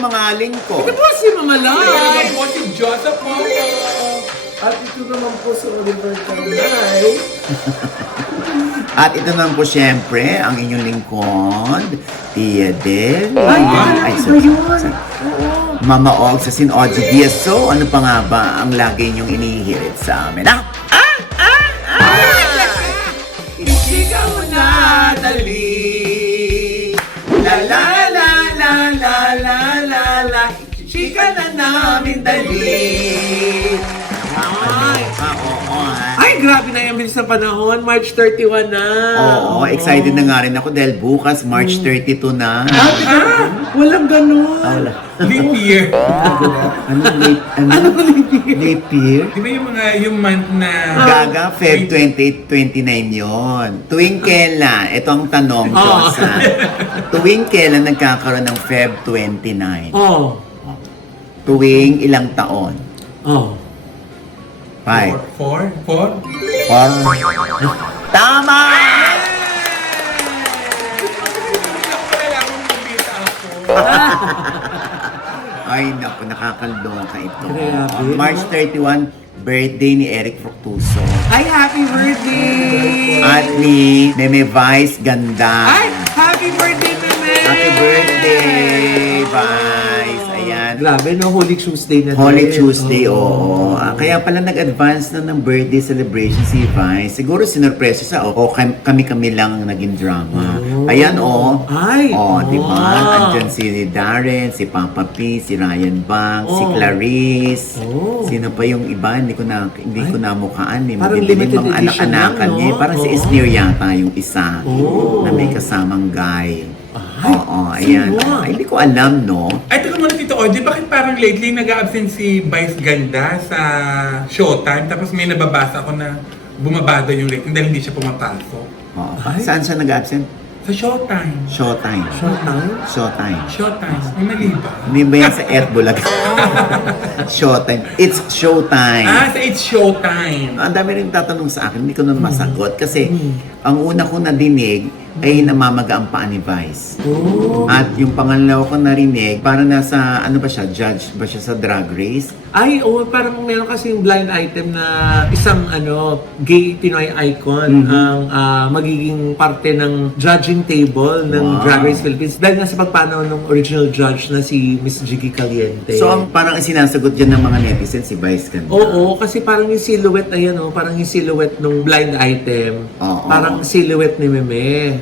yung mga lingkod. Ito po si Mama Lai. Ay, po si Joseph Moto. At ito naman po si Oliver Carnay. At ito naman po siyempre, ang inyong lingkod, Tia Del. Ay, sorry. Mama Og sa Sin Oji Diaz. So, ano pa nga ba ang lagi niyong inihirit sa amin? Ikaw mo na dali. La la la la la la la la. Chika na namin dali. Ay, grabe na yung bilis ng panahon. March 31 na. Oo, excited na nga rin ako dahil bukas, March 32 na. Walang ganun. Wala. Leap year. Ano leap year? Di ba yung month na... Gaga, Feb 28, 29 yon. Tuwing kailan? Ito ang tanong, Josa. Tuwing kailan nagkakaroon ng Feb 29? Oh. Tuwing ilang taon? Oh. 5. 4? 4? Tama! Ay, naku, nakakaloka ito. Grabe. March 31, birthday ni Eric Fructuso. Ay, happy birthday! At ni Meme Vice Ganda. Ay, happy birthday, Meme! Happy birthday, Vice. Ayan. Grabe, no? Holy Tuesday na Holy din. Tuesday, oo. Kaya pala nag-advance na ng birthday celebration si Vice. Siguro sinurpresa siya. O kami-kami lang ang naging drama. Ayan, o. Ay! Di ba? Wow. Andyan si Darren, si Papa P, si Ryan Bang, si Clarice. Sino pa yung iba? Hindi ko na mukhaan. Parang Magdidilim limited mga edition anak-anakan lang, no? niya. Parang si Esnir yata yung isa na may kasamang guy. Ayan. sino? Ay, hindi ko alam, no? Ay, teka muna, Tito Oji, bakit parang lately nag-absent si Vice Ganda sa Showtime? Tapos may nababasa ako na bumabado yung rating dahil hindi siya pumapasok. Saan siya nag-absent? Sa Showtime. Showtime. Showtime. Showtime. May mali ba? Hindi ba yan sa Earthbulag? Showtime. It's showtime. Sa It's Showtime. Ang dami rin tatanong sa akin, hindi ko nun masagot. Kasi ang una ko nadinig ay namamaga ang paa ni Vice. At yung pangalawa ko narinig, parang nasa, ano ba siya, judge ba siya sa drag race? Ay, parang meron kasing blind item na isang gay Pinoy icon ang magiging parte ng judging table ng Drag Race Philippines dahil nga sa pagpanaw ng original judge na si Miss Jiggy Caliente. So, ang parang sinasagot dyan ng mga netizens, si Vice Ganda. Oo, kasi parang yung silhouette, parang yung silhouette ng blind item, parang silhouette ni Meme.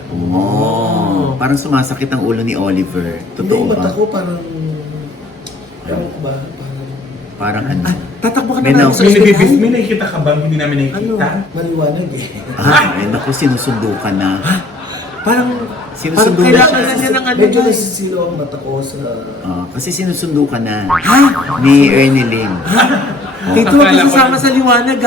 Parang sumasakit ang ulo ni Oliver. Totoo Hindi, mata ba? ko parang... Ewan ko ba? Parang ano? Tatakbo ka May na na- sa May ospital? nabibis, may nakikita ka ba? Hindi namin nakikita. Maliwanag eh. Ay, naku, sinusundo ka na. Parang Sinusundo na kailangan siya. na niya ng Medyo guys. nasisilo ang mata ko sa... Kasi sinusundo ka na. Ni Ernie Lim. Dito Akala ako ko kasama sa liwanag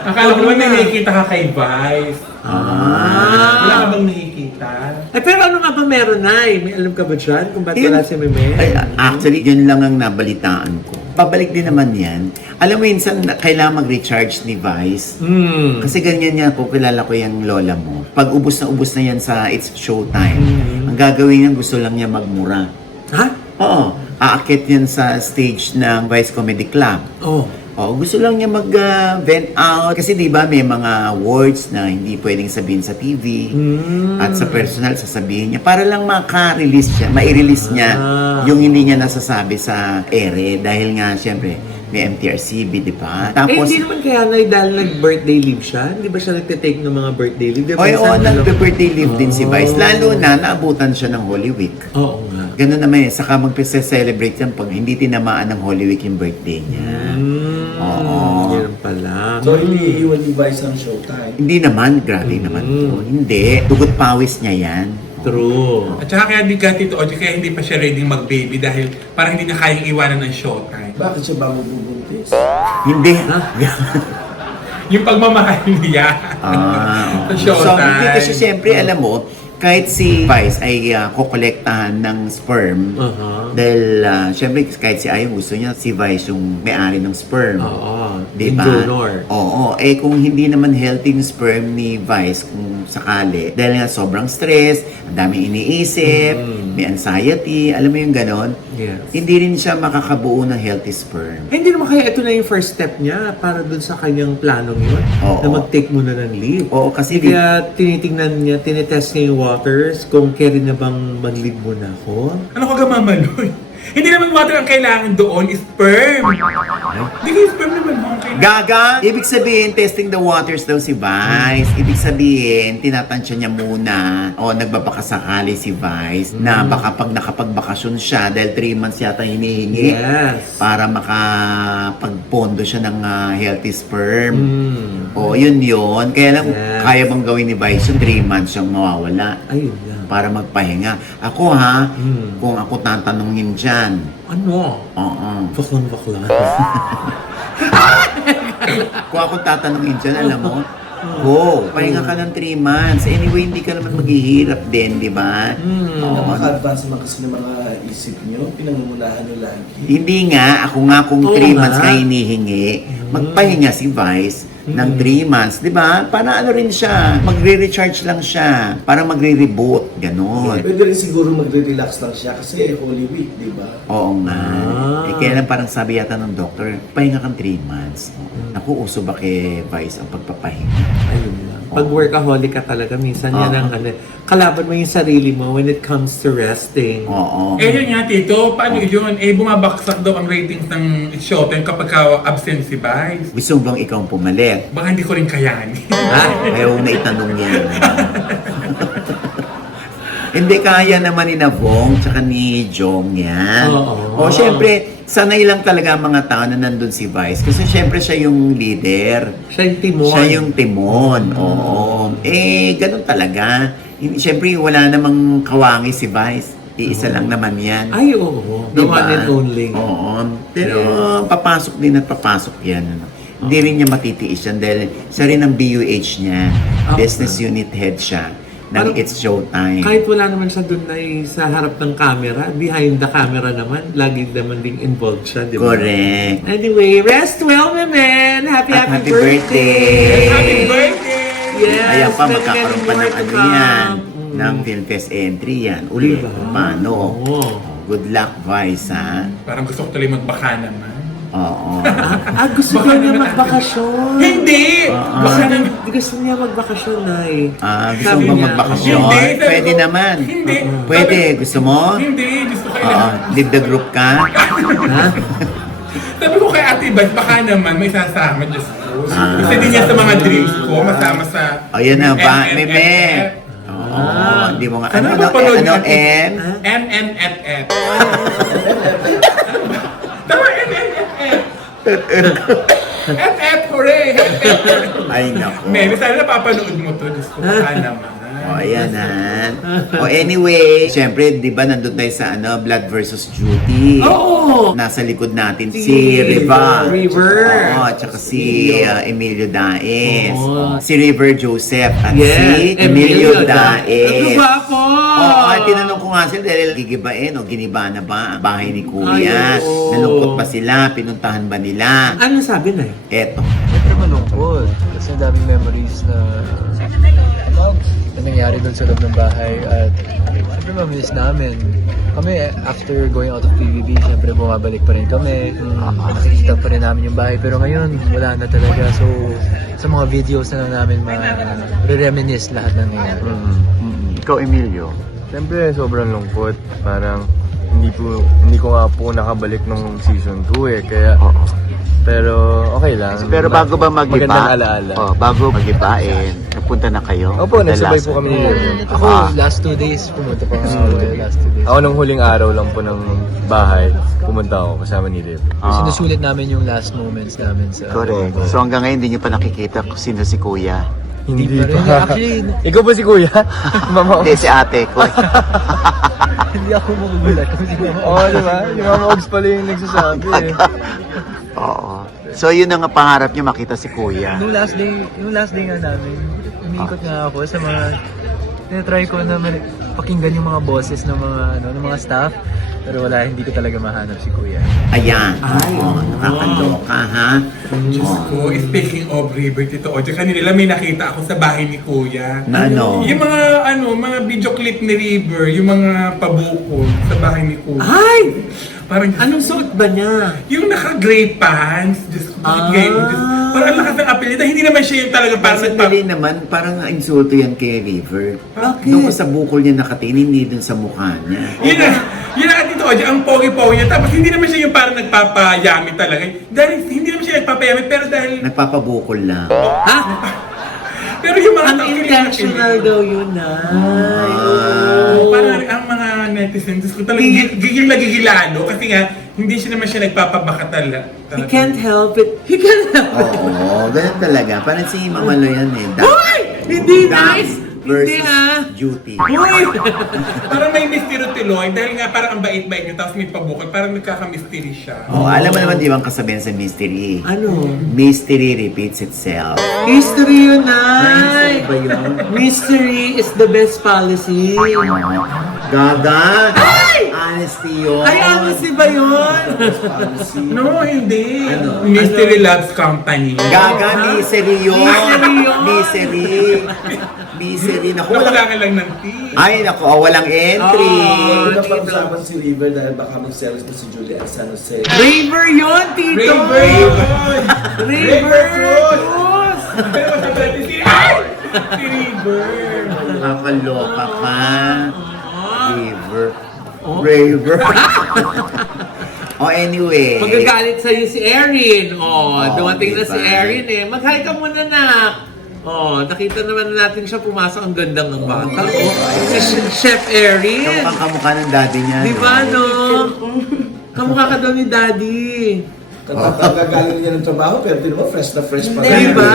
Akala ko naman may nakikita ka kay Vice. Wala ka bang nakikita? Pero ano nga ba meron na May alam ka ba dyan kung ba't wala si Meme? Ay, actually, yun lang ang nabalitaan ko. Pabalik din naman yan. Alam mo, minsan kailangan mag-recharge ni Vice. Kasi ganyan niya, kung kilala ko yung lola mo. Pag ubus na yan sa It's Showtime, ang gagawin niya, gusto lang niya magmura. Ha? Oo. Aakit yan sa stage ng Vice Comedy Club. Gusto lang niya mag-vent out. Kasi di ba may mga words na hindi pwedeng sabihin sa TV. At sa personal, sasabihin niya. Para lang maka-release siya, mai-release niya yung hindi niya nasasabi sa ere. Dahil nga, syempre, may MTRCB, di ba? Tapos, Hindi naman kaya dahil nag-birthday leave siya? Hindi ba siya nagtitake ng mga birthday leave? Di ba nag-birthday leave din si Vice. Lalo na, naabutan siya ng Holy Week. Oo nga. Ganun naman yun. Saka mag-celebrate yan pag hindi tinamaan ng Holy Week yung birthday niya. Ganun pala. So, hindi iwan ni Vice ang showtime. Hindi naman, grabe naman po. Hindi. Dugot pawis niya yan. True. At saka kaya di ka, Tito Oji, kaya hindi pa siya ready mag-baby dahil parang hindi na kayang iwanan ng Showtime. Bakit siya bago bubuntis? Hindi. Yung pagmamahal niya sa So, hindi Showtime. kasi siyempre, alam mo, kahit si Vice ay kokolektahan ng sperm, dahil syempre kahit si Ayong gusto niya si Vice yung may-ari ng sperm. Oo. Diba? Yung donor. Oo. Eh kung hindi naman healthy yung sperm ni Vice kung sakali, dahil nga sobrang stress, ang daming iniisip, may anxiety, alam mo yung ganon, Yes. hindi rin siya makakabuo ng healthy sperm. Eh, hindi naman kaya ito na yung first step niya para dun sa kanyang planong yun. Oo. Na mag-take muna ng leave. Oo, kasi Kaya tinitingnan niya, tinetest niya yung waters kung kaya na bang mag-leave muna ako. Ano ka gamamaloy? Hindi naman water ang kailangan doon, sperm. Hindi kayo sperm naman mo ang kailangan. Gaga! Ibig sabihin, testing the waters daw si Vice. Ibig sabihin, tinatansya niya muna o nagbabakasakali si Vice na baka pag nakapagbakasyon siya dahil 3 months yata hinihingi Yes. para makapagpondo siya ng healthy sperm. Mm. O, yun. Kaya lang, Yes. kaya bang gawin ni Vice yung 3 months siyang mawawala Ayun lang. para magpahinga. Ako kung ako tatanungin dyan, Ano? oo. Baklang-baklang. Kung ako tatanungin dyan, alam mo, pahinga ka ng 3 months. Anyway, hindi ka naman maghihirap din, di ba? Oo. Napaka-advance naman kasi ng mga isip nyo, pinangungunahan nyo lagi. Hindi nga, ako nga kung Oo 3 nga. months nga hinihingi, magpahinga si Vice ng 3 months, di ba? Para ano rin siya, magre-recharge lang siya, para magre-reboot, gano'n. Pwede rin siguro magre-relax lang siya kasi Holy Week, di ba? Oo nga. Ah. Kaya lang parang sabi yata ng doktor, pahinga kang 3 months. Naku, uso ba kay Vice ang pagpapahinga? Ayun lang. Pag workaholic ka talaga, minsan yan Oo. ang kalaban mo yung sarili mo when it comes to resting. Oo. Eh yun nga, Tito, paano yun? Eh, bumabaksak daw ang ratings ng Showtime kapag absent si Vice. Gusto mo bang ikaw ang pumalit? Baka hindi ko rin kayanin. Ayaw na itanong yan. Hindi kaya naman ni Navong tsaka ni Jong yan. Oo. O syempre, sanay lang talaga ang mga tao na nandun si Vice. Kasi syempre siya yung leader. Siya yung timon. Siya yung timon. Oo. Eh, ganun talaga. Syempre, wala namang kawangi si Vice. Iisa lang naman yan. Ay, oo. The Diba? one and only. Oo. Pero papasok din at papasok yan. Hindi rin niya matitiis yan dahil siya rin ang BUH niya. Okay. Business unit head siya ng Parang It's Showtime. Kahit wala naman siya doon ay sa harap ng camera, behind the camera naman, lagi naman ding involved siya, di ba? Correct. Anyway, rest well, my man! Happy, At happy, happy birthday! Happy birthday! Yes! Ayan pa, many, magkakaroon many pa more ng to ano come. yan. Ng Filmfest entry yan. Uli, Diba? paano? Oo. Good luck, Vice, ha? Parang gusto ko tuloy magbaka naman. Oo. Gusto Baka niya naman magbakasyon. Hindi! Baka naman. Gusto niya magbakasyon, ay. Gusto Sabi mo ba niya, magbakasyon? Hindi, sabi Pwede ko, naman. Hindi. Pwede. Gusto mo? Hindi, gusto ko Oo. kailangan. Leave the group ka? Ha? Sabi ko kay Ate Bad, baka naman may sasama, Diyos ko. Isa din niya sa mga dreams ko, masama sa... Ayan na ba? MNFF. Meme. Oo. Hindi mo nga. Ano Ano, ba ano, panood ano, natin? M? MNFF. Tama, MNFF. FF, hooray! Ay, nako. Meme, sana napapanood mo to. Diyos ko, baka naman. O, ayan ha. O, anyway, syempre, di ba, nandun tayo sa Blood versus Duty. Oo! Nasa likod natin si Riva. River. Oo, at saka si Emilio Daes. Oo. Si River Joseph at Yes, si Emilio Daes. Ano ba po? Oo, at tinanong ko nga sila dahil gigibain o giniba na ba ang bahay ni Kuya? Ay, oo. Nalungkot ba sila? Pinuntahan ba nila? Ano sabi na Eto. Siyempre malungkot kasi ang daming memories na nangyari doon sa loob ng bahay at siyempre mamiss namin. Kami after going out of PBB, siyempre bumabalik pa rin kami. Nakikita pa rin namin yung bahay pero ngayon wala na talaga. So sa mga videos na lang namin ma-reminisce lahat ng nangyari. Ikaw, Emilio. Siyempre, sobrang lungkot. Parang hindi ko nga po nakabalik nung season 2 eh. Kaya, pero okay lang. Pero bago ba mag-iba? Magandang alaala. Bago mag-ibain, napunta na kayo? Opo, nagsabay po kami ni Ako last 2 days pumunta pa nga ako last 2 days. Ako nung huling araw lang po ng bahay, pumunta ako kasama ni Liv. Sinusulit namin yung last moments namin sa Correct. So hanggang ngayon, hindi nyo pa nakikita kung sino si Kuya. Hindi pa rin. Actually, Ikaw ba si Kuya? Mama Hindi, si ate ko. hindi ako magugulat kung si Mama. Oo, di ba? Yung Mama Ogs pala yung nagsasabi eh. Oo. So yun ang pangarap nyo, makita si Kuya. Yung last day nga namin, umiikot nga ako sa mga tinatry ko na pakinggan yung mga boses ng mga ng mga staff. Pero wala, hindi ko talaga mahanap si Kuya. Ayan. Nakakaloka, ha? Diyos ko, speaking of River, Tito Ojo, kanila may nakita ako sa bahay ni Kuya. Na ano? Yung mga video clip ni River, yung mga pabukol sa bahay ni Kuya. Ay! Parang, Anong suot ba niya? yung naka-gray pants, Diyos ko, bakit ngayon? Parang ang lakas ng apelida, hindi naman siya yung talaga parang Sandali naman, parang insulto yan kay River. Bakit? Doon ko sa bukol niya nakatingin, hindi dun sa mukha niya. Yun na Tito Ojo, ang pogi-pogi niya. Tapos hindi naman siya yung parang nagpapayami talaga. Dahil hindi naman siya nagpapayami, pero dahil... Nagpapabukol lang. Ha? Pero yung mga Unintentional daw yun, Nay. Parang ang mga netizens ko talagang gigil na gigilano kasi nga hindi siya naman siya nagpapabaka He can't help it. He can't help it. Oo, ganun talaga. Parang si Mama Lo yan eh. Hoy! Hindi Dance nice! Hindi versus ha! duty. Hoy! Parang may mystery tuloy dahil nga parang ang bait-bait niya tapos may pabukol, parang nagkaka-mystery siya. Oh, alam mo naman di ba ang kasabihan sa mystery? Ano? Mystery repeats itself. History yun, Nay! Ay, ba yun? Mystery is the best policy. Gaga! Honesty yun. Ay, honesty ba yun? No, hindi. Ano? Mystery Loves Company. Gaga, misery yun. Misery yun. Misery. Misery. Naku, walang... Nakulangan lang ng tea. Ay, naku, walang entry. Huwag na pag-usapan si River dahil baka mag-selos na si Julia at San Jose. Raver yun, Tito! Raver Cruz! Pero sa si River. Nakakaloka ka. Raver. Raver. Oh, anyway. Magagalit sa'yo si Erin. Oh, Oh, dumating na diba? si Erin eh. Mag-hi ka muna, nak. Oh, nakita naman natin siya pumasok. Ang ganda ng bata. Oh, si Chef Erin. Kamukha ng daddy niya. Di ba, no? Kamukha ka daw ni Daddy. Katatagagaling niya ng trabaho pero di naman fresh na fresh pa Di rin. ba?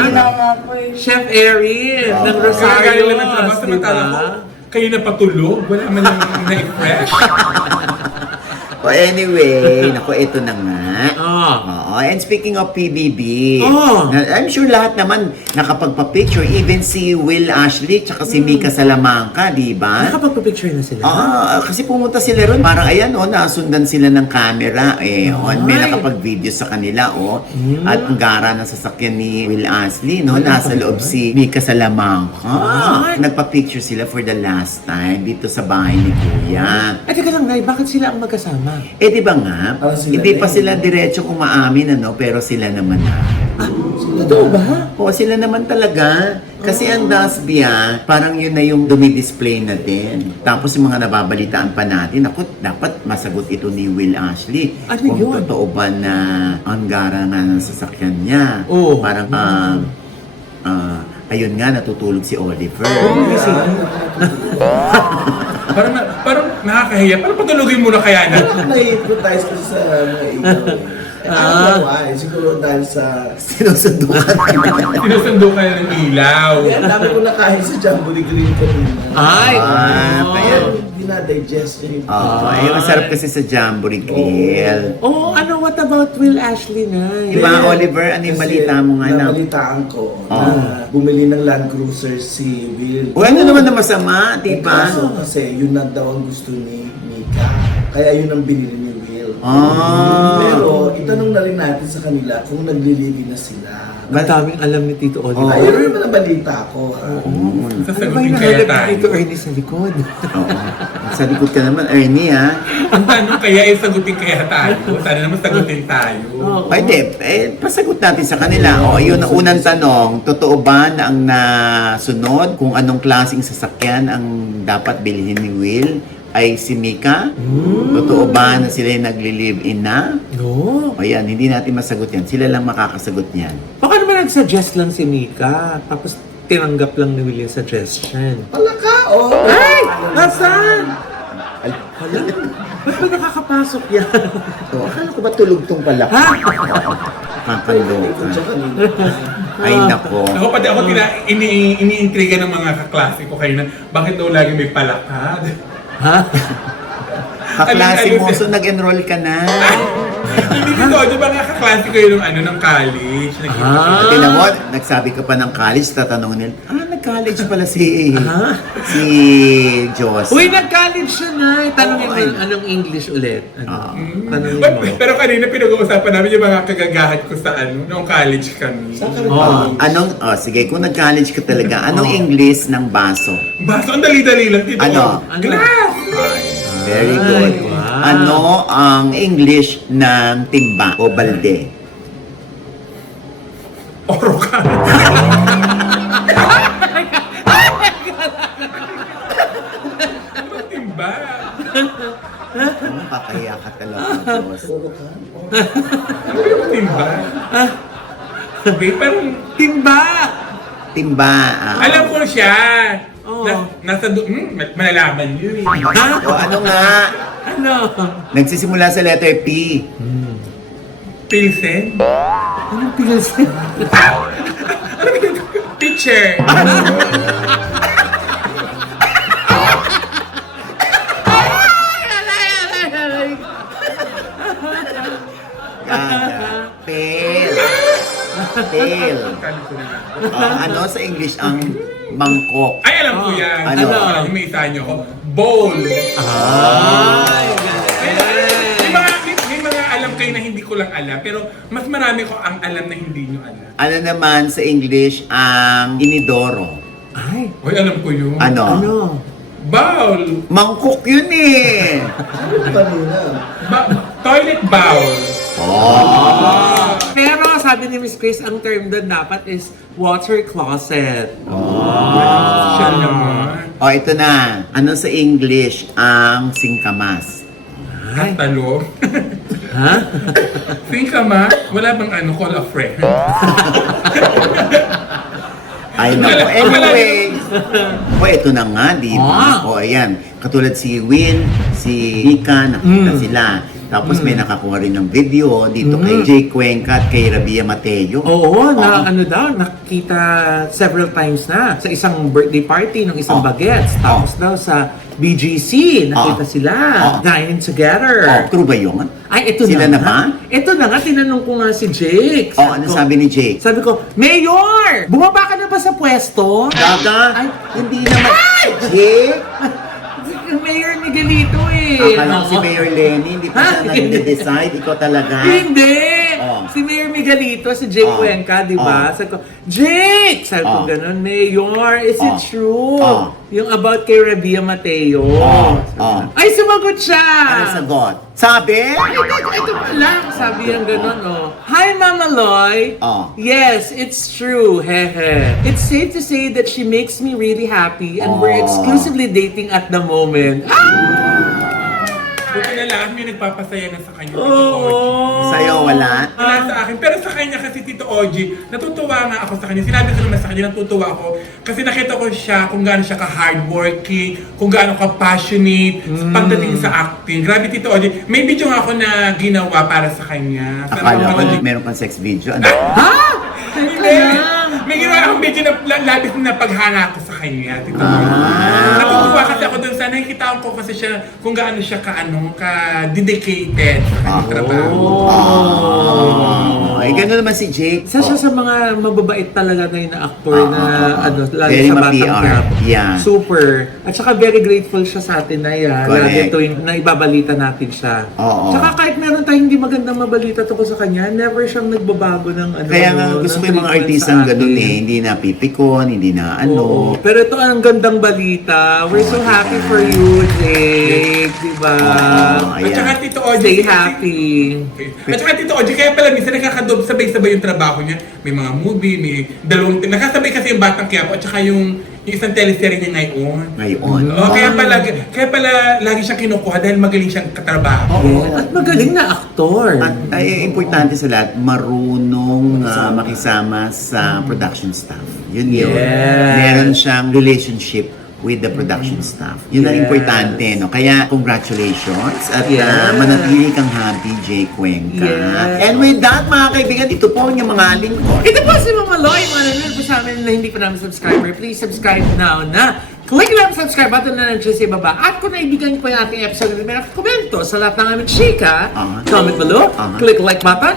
Chef Erin ng Rosario. Kagagaling lang ng trabaho. Di Samantala ko, ba? kayo na patulog. Wala man lang na-fresh. Oh, anyway, naku, ito na nga. Oh. Oo, and speaking of PBB, Oh. I'm sure lahat naman nakapagpa-picture, even si Will Ashley, tsaka si Mika Salamanca, di ba? Nakapagpa-picture na sila. Kasi pumunta sila ron, parang ayan, nasundan sila ng camera, may nakapag-video sa kanila, at ang gara ng sasakyan ni Will Ashley, nasa loob si Mika Salamanca. Nagpa-picture sila for the last time dito sa bahay ni Kuya. Ay, teka lang, Nay, bakit sila ang magkasama? Di ba nga? Parang sila Hindi pa din. sila diretso umaamin, pero sila naman na. Totoo ba? Oo, sila naman talaga. Kasi ang Dasbia, parang yun na yung dumidisplay na din. Tapos yung mga nababalitaan pa natin, dapat masagot ito ni Will Ashley. Ano Kung yun? totoo ba na ang gara nga ng sasakyan niya. Oo. Parang, ayun nga, natutulog si Oliver. Parang nakakahiya. Parang patulogin muna kaya na. Na-hypnotize kasi sa mga ilaw eh. I don't know why. Siguro dahil sa... Sinusundukan. Sinusundo kayo ng ilaw. Ang dami ko nakain sa Jamboree Green kanina. Ay! Kaya, Hindi na-digest yun. masarap kasi sa Jamboree Grill. Oh, what about Will Ashley, Nay? Di ba, Oliver, ano yung balita mo nga na? Nabalitaan ko na bumili ng Land Cruiser si Will. O ano naman na masama, di ba? Kaso kasi yun na daw ang gusto ni Mika. Kaya yun ang binili ni Will. Pero itanong na rin natin sa kanila kung naglilibi na sila. Madaming alam ni Tito Oliver. Ayun naman ang balita ko. Ano ba Sasagutin yung kaya nakalap ni tayo. Tito Ernie sa likod? Oo. Sa likod ka naman, Ernie, ha? Ang tanong kaya sagutin kaya tayo. Sana naman sagutin tayo. Ay, di. Pasagot natin sa kanila. O, yun ang unang tanong. Totoo ba na ang nasunod kung anong klaseng sasakyan ang dapat bilhin ni Will ay si Mika? Totoo ba na sila yung nagli-live-in na? No. Ayan, hindi natin masagot yan. Sila lang makakasagot yan. Baka naman nag-suggest lang si Mika. Tapos tinanggap lang ni Will yung suggestion. Palaka, Ay! Nasaan? Hala? Ba't ba nakakapasok yan? So, akala ko ba tulog tong pala? Ha? Kakaloka. Ay, nako. Ako pati ako iniintriga ng mga kaklase ko kayo na bakit daw lagi may palakad? Ha? Kaklase mo, so nag-enroll ka na. Hindi dito, di ba nga kaklase ko yun ng college? At tinan mo, nagsabi ka pa ng college, tatanungin nila, nag-college pala si Diyos. Uy, nag-college siya na. Tanongin mo, anong English ulit? Ano? Tanongin mo. Pero kanina pinag-uusapan namin yung mga kagagahat ko sa noong college kami. Sige, kung nag-college ka talaga, anong English ng baso? Baso, ang dali-dali lang dito. Ano? Glass! Very good. Wow. Ano ang English ng timba o balde? Oro ka. Anong timba? Kakahiya ka talaga, Diyos. Ano yung timba? Sabi, parang Timba! Timba. alam ko siya. Oo. Nasa malalaman yun. O, ano nga? Ano? Nagsisimula sa letter P. Pilsen? Anong Pilsen? Ano ba yun? Teacher. Pail. Pail. Ano sa English ang mangkok? Ay, alam ko yan. Ano? Yung may isa nyo ko. Bowl. Ay, May mga alam kayo na hindi ko lang alam, pero mas marami ko ang alam na hindi nyo alam. Ano naman sa English ang inidoro? Ay, Hoy, alam ko yun. Ano? ano? Bowl. Mangkok yun eh. Kanina. Toilet bowl. Pero sabi ni Miss Chris, ang term doon dapat is water closet. Siya naman. O, ito na. Ano sa English ang singkamas? At talo. Ha? Think ka ma, wala bang call a friend? Ay, naku. Anyway. O, ito na nga, di ba? O, ayan. Katulad si Win, si Mika, nakita sila. Tapos may nakakuha rin ng video dito kay Jay Cuenca at kay Rabia Mateo. Oo, ano daw, nakita several times na sa isang birthday party ng isang bagets. Tapos daw sa BGC, nakita sila, dining together. Oh, true ba yun? Ay, ito Sila na nga. ba? Ito na nga, tinanong ko nga si Jake. Oh, ano sabi ni Jake? Sabi ko, Mayor! Bumaba ka na ba sa pwesto? Gaga? Ay, Hindi naman. Jake? Mayor Miguelito eh. Akala ko si Mayor Lenny, hindi pa siya nag-decide. Ikaw talaga. Hindi! Oh. Si Mayor Miguelito, si Jake Cuenca, di ba? Sabi ko, Jake! Sabi ko ganun, Mayor, is it true? Yung about kay Rabia Mateo. Ay, sumagot siya! Ano sagot? Sabi? Ito pa lang, sabi yung ganun, oh. Hi, Mama Loy! Yes, it's true, hehe. It's safe to say that she makes me really happy and we're exclusively dating at the moment. Buti na lang, may nagpapasaya na sa kanya. Sa'yo, wala? Wala sa akin. Pero sa kanya kasi Tito Oji, natutuwa nga ako sa kanya. Sinabi ko naman sa kanya, natutuwa ako. Kasi nakita ko siya kung gaano siya ka-hardworking, kung gaano ka-passionate pagdating sa acting. Grabe Tito Oji. May video nga ako na ginawa para sa kanya. Akala ko meron kang sex video. Ano? Hindi. May ginawa akong video na labis na paghanga ko sa kanya, Tito Oji. Natutuwa kasi ako dun sa nakikita ko kasi siya kung gaano siya ka-dedicated sa kanyang trabaho. Ay, gano'n naman si Jake. Isa siya sa mga mababait talaga ngayon na aktor na lalo Very sa Batang ma-PR. Quiapo. Yeah. Super. At saka very grateful siya sa atin na yan. Correct. Lagi tuwing na ibabalita natin siya. Oo. Tsaka kahit meron tayong hindi magandang mabalita tungkol sa kanya, never siyang nagbabago ng ano. Kaya nga gusto ko yung mga artistang gano'n eh. Hindi na pipikon, hindi na ano. Oo. Pero ito ang gandang balita. We're so happy for you, Jake. Diba? At saka Tito Oji, Stay happy. At saka Tito Oji, kaya pala minsan nakakadob sabay-sabay yung trabaho niya. May mga movie, may dalawang, nakasabay kasi yung Batang Quiapo at saka yung isang teleserye niya ngayon. Ngayon. Oo, kaya pala lagi siyang kinukuha dahil magaling siyang katrabaho. At magaling na aktor. At ay, importante sa lahat, marunong makisama sa production staff. Yun yun. Yes. Meron siyang relationship with the production staff. Yun ang Yes. importante, no? Kaya, congratulations at Yes. manatili kang happy, Jay Cuenca. Yes. And with that, mga kaibigan, ito po ang mga lingkod. Ito po si Mama Loy, mga nanonood po sa amin na hindi pa namin subscriber. Please subscribe now na. Click lang ang subscribe button na nandiyan sa baba. At kung naibigan niyo po yung ating episode, may komento sa lahat ng aming chika, comment below, click like button,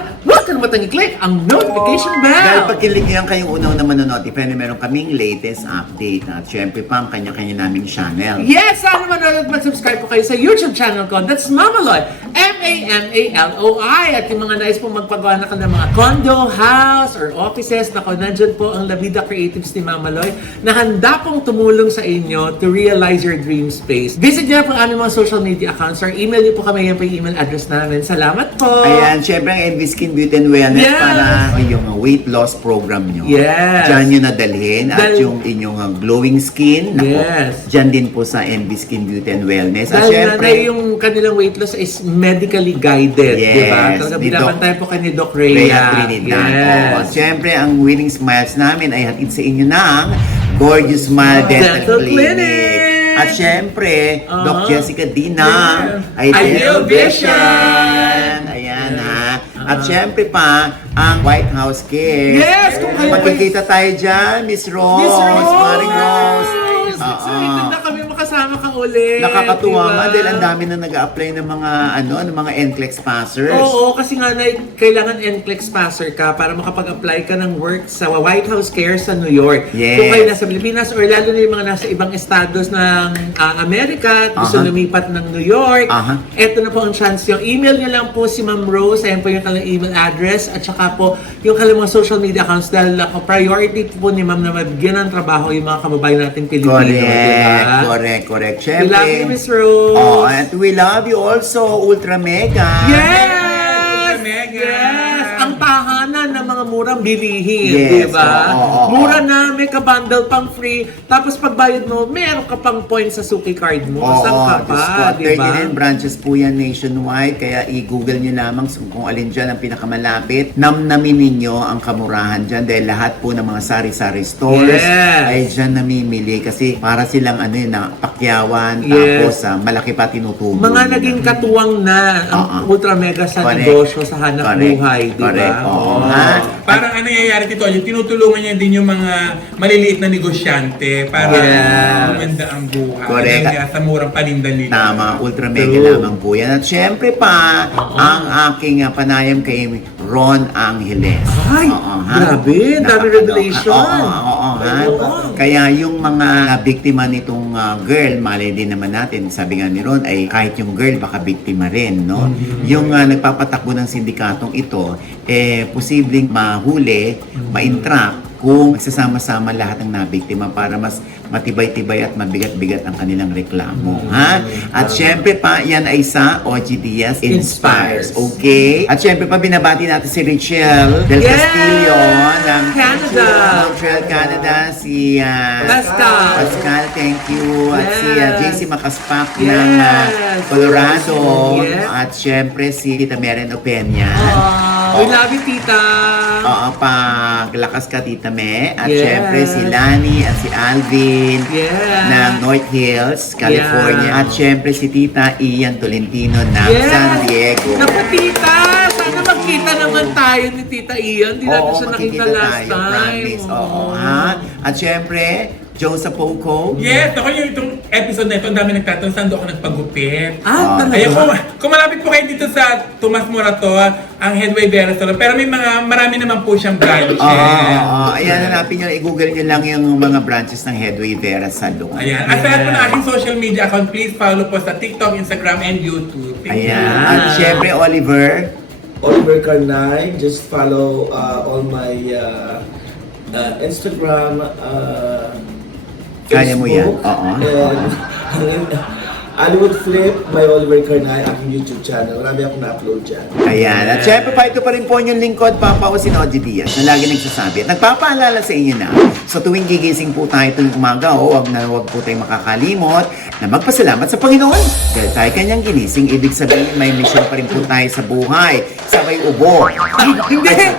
kalimutan i-click ang notification bell. Dahil pag kilig yan, kayong unaw na manonotify na meron kaming latest update. At syempre pa, ang kanya-kanya naming channel. Yes, sana manonood at mag-subscribe po kayo sa YouTube channel ko. That's Mamaloy. M-A-M-A-L-O-I. At yung mga nais pong magpagawa na ka ng mga condo, house, or offices, nako, nandyan po ang La Vida Creatives ni Mamaloy na handa pong tumulong sa inyo to realize your dream space. Visit nyo po ang aming mga social media accounts or email nyo po kami, yan po yung email address namin. Salamat po! Ayan, syempre ang MV Skin Beauty and Wellness Yes! para yung weight loss program nyo. Yes! Diyan nyo nadalhin at yung inyong glowing skin, nako, Yes. diyan din po sa MV Skin Beauty and Wellness. At Dahil syempre, nanay yung kanilang weight loss is medically guided, Yes, di ba? Talagang ni Doc binabantayan po kayo ni Doc Rhea Rhea. Trinidad. Yes. Oo. Siyempre, ang Winning Smiles namin ay hatid sa inyo ng Gorgeous Smile Dental Dental Clinic. Clinic. At syempre, Doc Jessica Dina, Ideal Vision. Ayan ha. At syempre pa, ang White House Care. Yes, kung kayo Magkikita tayo dyan, Miss Rose. Miss Rose! Maring Rose. Excited na kami makasama ka ulit. Nakakatuwa diba? nga dahil ang dami na nag-a-apply ng mga ng mga NCLEX passers. Oo, kasi nga kailangan NCLEX passer ka para makapag-apply ka ng work sa White House Care sa New York. Yes. Kung kayo nasa Pilipinas or lalo na yung mga nasa ibang estados ng Amerika at gusto lumipat ng New York, eto na po ang chance yung email niyo lang po si Ma'am Rose, ayan po yung kanilang email address at saka po yung kanilang mga social media accounts dahil priority po ni Ma'am na mabigyan ng trabaho yung mga kababayan nating Pilipino. Correct. We Siyempre. love you, Miss Rose. Oh, and we love you also, Ultra Mega. Yes! Mega. Yes! Ang tahanan ng mga murang bilihin, Yes, di ba? oo. Mura na, may ka-bundle pang free, tapos pagbayad mo, meron ka pang points sa Suki card mo. Saan ka Diyos ko, pa, di ba? 39 branches po yan nationwide, kaya i-google nyo lamang kung alin dyan ang pinakamalapit. Namnamin ninyo ang kamurahan dyan dahil lahat po ng mga sari-sari stores Yes. ay dyan namimili kasi para silang na pakyawan, Yes. tapos malaki pa tinutubo. Mga naging katuwang na ang Ultra Mega sa Correct. negosyo, sa hanap Correct. buhay, di ba? Correct. Oo. Oo. Parang ano nangyayari dito, yung tinutulungan niya din yung mga maliliit na negosyante para Yes. gumanda ang buhay. Correct. Kaya sa murang paninda nila. Tama, Ultra Mega True. lamang po yan. At syempre pa, ang aking panayam kay Ron Angeles. Ay, grabe, dami revelation. Oo, ha? Oo. Kaya yung mga biktima nitong girl, malay din naman natin, sabi nga ni Ron, ay kahit yung girl, baka biktima rin, no? Yung nagpapatakbo ng sindikatong ito, posibleng mahuli, ma-entrap, kung magsasama-sama lahat ng nabiktima para mas matibay-tibay at mabigat-bigat ang kanilang reklamo. Ha? At syempre pa, yan ay sa OG Diaz Inspires. Okay? At syempre pa, binabati natin si Richelle Del Yes! Castillo ng Canada. Montreal, Canada. Si Pascal, thank you. At si JC Macaspak ng Yes. Colorado. Yes. At syempre si Tita Meren Opeña. We love you, tita. Oo, paglakas ka, Tita Me. At Yes. syempre si Lani at si Alvin Yes. ng North Hills, California. Yeah. At syempre si Tita Ian Tolentino ng Yes. San Diego. Naku, tita! Sana magkita naman tayo ni Tita Ian. Hindi natin siya nakita makikita last tayo, time. promise. Oo, ha? At syempre, Joseph Poco. Yes, ako yung itong episode na ito, ang dami nagtatanong saan doon ako nagpagupit. Talaga? Kaya kung malapit po kayo dito sa Tomas Morato, ang Headway Vera Salon, pero marami naman po siyang branches. Ayan, hanapin nyo, i-google nyo lang yung mga branches ng Headway Vera Salon. Ayan. At sa lahat po ng aking social media account, please follow po sa TikTok, Instagram, and YouTube. Thank you. Ayan. At syempre, Oliver. Oliver Carnay, just follow all my Instagram, Kaya mo yan. Facebook, Oo. and Hollywood Flip by Oliver Carnay, aking YouTube channel. Marami akong na-upload dyan. Ayan. At syempre pa, ito pa rin po yung lingkod, Papa Osin OG Diaz, na lagi nagsasabi at nagpapaalala sa inyo na so tuwing gigising po tayo tuwing umaga, wag po tayong makakalimot na magpasalamat sa Panginoon. Dahil tayo kanyang ginising, ibig sabihin may mission pa rin po tayo sa buhay. Sabay ubo. Hindi!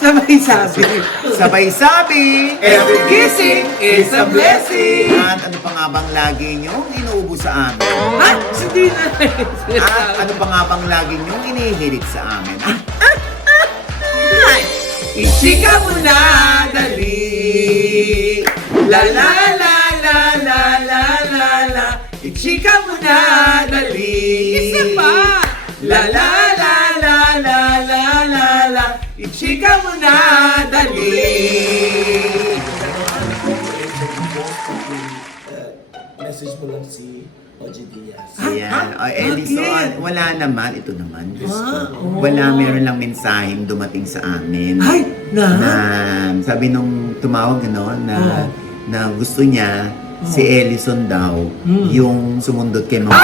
Sabay-sabi. Sabay-sabi, Every gising is a blessing. At ano pa nga bang lagi niyong inuubo sa amin? Ha? Hindi na. At ano pa nga bang lagi niyong inihilig sa amin? Ichika mo na, dali. La la la la la la la la. Ichika mo na, dali. Isa pa. La la la la la la la. Ikaw mo na, dali. Message mo lang si OG Diaz. Ayan. O, Edison, Bakit? wala naman. Ito naman. Diyos ko. Wala, meron lang mensaheng dumating sa amin. Ay, Na na? sabi nung tumawag, ano, na gusto niya si Ellison daw, yung sumundot kay Mama.